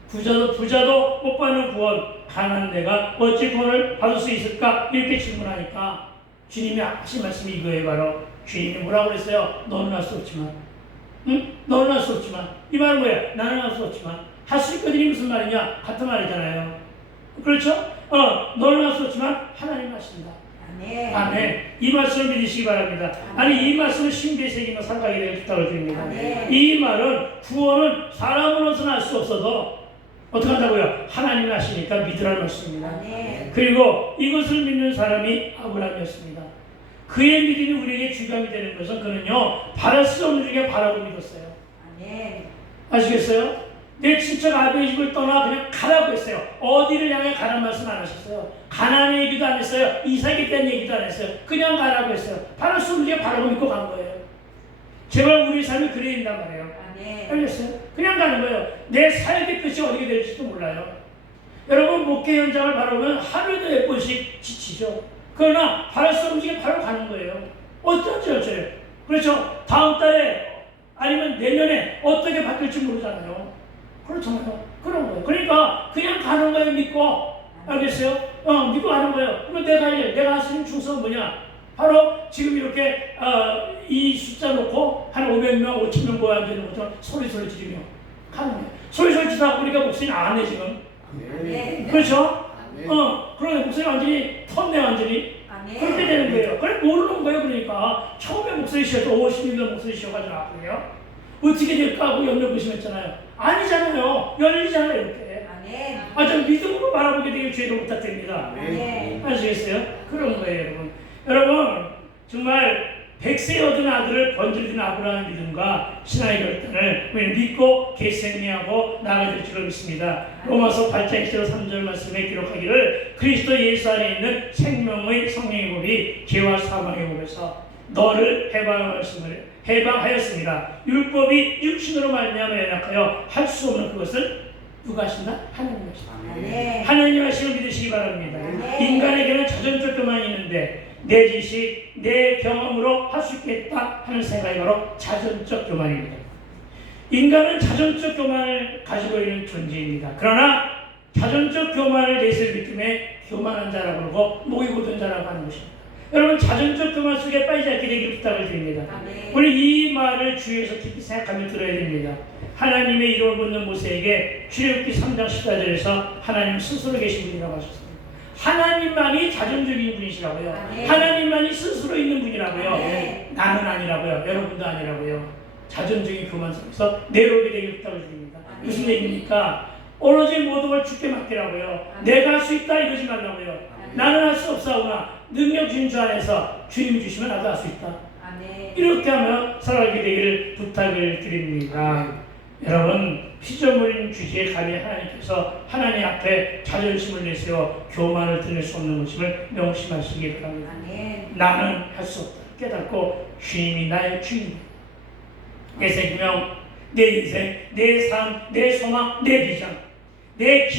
부자도 못 받는 구원, 가난한 내가 어찌 구원을 받을 수 있을까? 이렇게 질문하니까 주님이 하신 말씀이 이거예요. 바로 주님이 뭐라고 그랬어요? 너는 할 수 없지만, 너는 할 수 없지만. 이 말은 뭐야? 나는 할 수 없지만. 할 수 있거든이 무슨 말이냐? 같은 말이잖아요. 그렇죠? 너는 할 수 없지만 하나님 하신다. 아멘. 아멘. 이 말씀을 믿으시기 바랍니다. 아니, 이 말씀을 신비세계나 살아가게 되길 부탁을 드립니다. 아멘. 이 말은 구원은 사람으로서는 할 수 없어도 어떻게 한다고요? 하나님이 하시니까 믿으라는 말씀입니다. 아멘. 그리고 이것을 믿는 사람이 아브라함이었습니다. 그의 믿음이 우리에게 주감이 되는 것은 그는요, 바랄 수 없는 중에 바라고 믿었어요. 아멘. 아시겠어요? 내 친척 아버지 집을 떠나 그냥 가라고 했어요. 어디를 향해 가라는 말씀 안 하셨어요. 가나안의 얘기도 안 했어요. 이삭에 대한 얘기도 안 했어요. 그냥 가라고 했어요. 바랄 수 없는 중에 바라고 믿고 간 거예요. 제발 우리 삶이 그래야 된단 말이에요. 아멘. 알겠어요? 그냥 가는 거예요. 내 사역의 끝이 어떻게 될지도 몰라요. 여러분, 목회 현장을 바라보면 하루에도 10번씩 지치죠. 그러나 바랄 수 없는 중에 바로 가는 거예요. 어쩌죠? 그렇죠? 다음 달에 아니면 내년에 어떻게 바뀔지 모르잖아요. 그렇잖아요. 그런 거예요. 그러니까 그냥 가는 거예요. 믿고. 알겠어요? 믿고 가는 거예요. 그럼 내가 할 수 있는 충성은 뭐냐? 바로 지금 이렇게 이 숫자 놓고 한 500명, 5,000명 모여 앉는 것처럼 소리소리 지르며 가는 거예요. 소리소리 지르다 보니까 목소리 안 내, 지금. 아멘. 그렇죠? 아멘. 그러면 목소리 완전히 텄네, 완전히. 아멘. 그렇게 되는 거예요. 그래, 모르는 거예요. 그러니까 처음에 목소리 쉬어서 50년 목소리 쉬어가지고 그래요. 어떻게 될까 하고 염려의심했잖아요. 아니잖아요. 열리잖아요, 이렇게. 아멘. 좀 믿음으로 바라보게 되길 주의로 부탁드립니다. 아멘. 아시겠어요? 그런 거예요, 여러분. 여러분, 정말 100세 얻은 아들을 번질든 아브라함의 믿음과 신앙의 결단을 우리는 믿고 계승리하고 나아갈 줄로 믿습니다. 로마서 8장 1절 3절 말씀에 기록하기를 그리스도 예수 안에 있는 생명의 성령의 법이 죄와 사망의 법에서 너를 해방하였습니다. 율법이 육신으로 말미암아 연약하여 할 수 없는 그것을 누가 하신다? 하나님이 하신다. 아멘. 하나님 하심을 믿으시기 바랍니다. 아멘. 인간에게는 자전적 교만이 있는데 내 지식, 내 경험으로 할 수 있겠다 하는 생각이 바로 자전적 교만입니다. 인간은 자전적 교만을 가지고 있는 존재입니다. 그러나 자전적 교만을 내세울 때문에 교만한 자라고 그러고 목이 곧은 자라고 하는 것입니다. 여러분, 자전적 교만 속에 빠지지 않게 되기를 부탁을 드립니다. 아멘. 우리 이 말을 주위에서 깊이 생각하며 들어야 됩니다. 하나님의 이름을 묻는 모세에게 출애굽기 3장 14절에서 하나님 스스로 계신 분이라고 하셨습니다. 하나님만이 자존적인 분이시라고요. 아멘. 하나님만이 스스로 있는 분이라고요. 아멘. 나는 아니라고요. 여러분도 아니라고요. 자존적인 교만 속에서 내려오게 되길 부탁을 드립니다. 아멘. 무슨 얘기입니까? 오로지 모든 걸 주께 맡기라고요. 아멘. 내가 할 수 있다 이러지 말라고요. 아멘. 나는 할 수 없사오나 능력 주신 주 안에서 주님이 주시면 나도 할 수 있다. 아멘. 이렇게 하며 살아가게 되기를 부탁을 드립니다. 여러분, 피조물인 주제에 감히 하나님께서 하나님 앞에 자존심을 내세워 교만을 드릴 수 없는 것임을 명심하시기 바랍니다. 아멘. 나는 할 수 없다 깨닫고 주님이 나의 주인입니다. 내 생명, 내 인생, 내 삶, 내 소망, 내 비전, 내